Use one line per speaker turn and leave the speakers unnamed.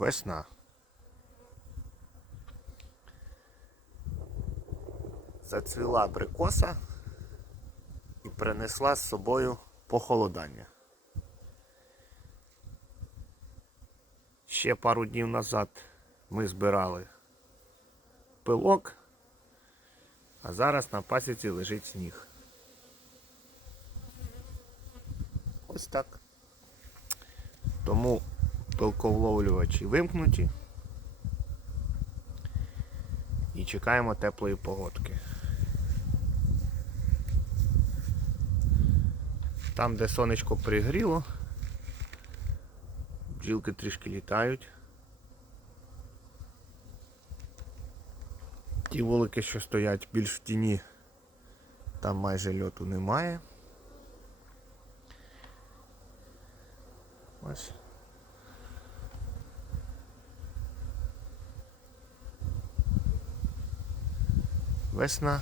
Весна. Зацвіла абрикоса і принесла з собою похолодання. Ще пару днів назад ми збирали пилок, а зараз на пасіці лежить сніг. Ось так. Тому пилковловлювачі вимкнуті. І чекаємо теплої погодки. Там, де сонечко пригріло, бджілки трішки літають. Ті вулики, що стоять більш в тіні, там майже льоту немає. Ось. Весна.